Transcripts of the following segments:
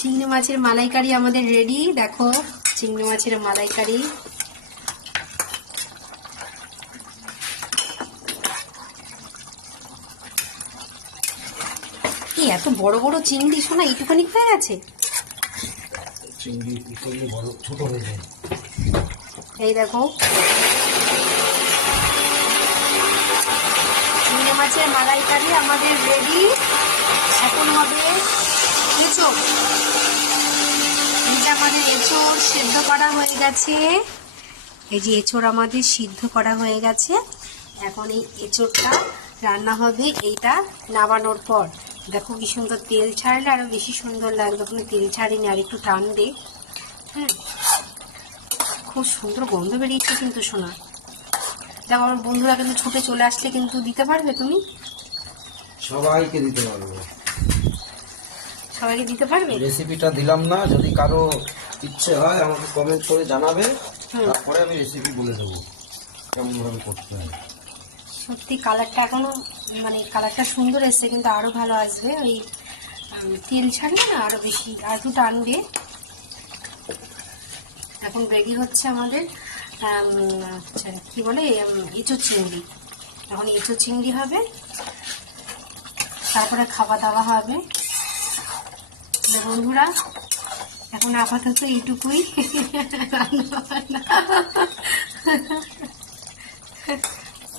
চিংড়ি মাছের মালাইকারি আমাদের রেডি। দেখো চিংড়ি মাছের মালাইকারি। কি এত বড় বড় চিংড়ি শোনা, এইটুখানি হয়ে গেছে। চিংড়ি বড় ছোট হয়ে যায়। এই দেখো চিংড়ি মাছের মালাইকারি আমাদের রেডি। এখন হবে এঁচোড়। এই যে আমাদের এঁচোড় সেদ্ধ করা হয়ে গেছে। এই যে এঁচোড় আমাদের সিদ্ধ করা হয়ে গেছে। এখন এই এঁচোড়টা রান্না হবে এইটা নামানোর পর। দেখো কি সুন্দর তেল ছাড়লে আরো বেশি সুন্দর লাগবে। ওখানে তেল ছাড়িনি, আর একটু টানবে। হ্যাঁ, খুব সুন্দর গন্ধ বেরিয়েছে কিন্তু শোনা। দেখো আমার বন্ধুরা কিন্তু ছুটে চলে আসলে কিন্তু দিতে পারবে তুমি? সবাইকে দিতে পারবো। সবাইকে দিতে পারবে? রেসিপিটা দিলাম না, যদি কারো ইচ্ছে হয় আমাকে কমেন্ট করে জানাবে, তারপরে আমি রেসিপি বলে দেবো কেমন ভাবে করতে হয়। সত্যি কালারটা এখনো মানে কালারটা সুন্দর এসছে, কিন্তু আরো ভালো আসবে। ওই তেল ছাড়লে না আরো বেশি আর একটু টানবে। এখন রেডি হচ্ছে আমাদের কি বলে এঁচোড় চিংড়ি। এখন এঁচোড় চিংড়ি হবে, তারপরে খাওয়া দাওয়া হবে। বন্ধুরা এখন আপাতত এইটুকুই।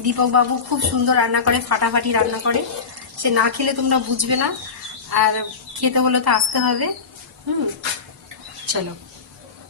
দীপক বাবু খুব সুন্দর রান্না করে, ফাটাফাটি রান্না করে। সে না খেলে তোমরা বুঝবে না, আর খেতে হলে তো আসতে হবে। চলো।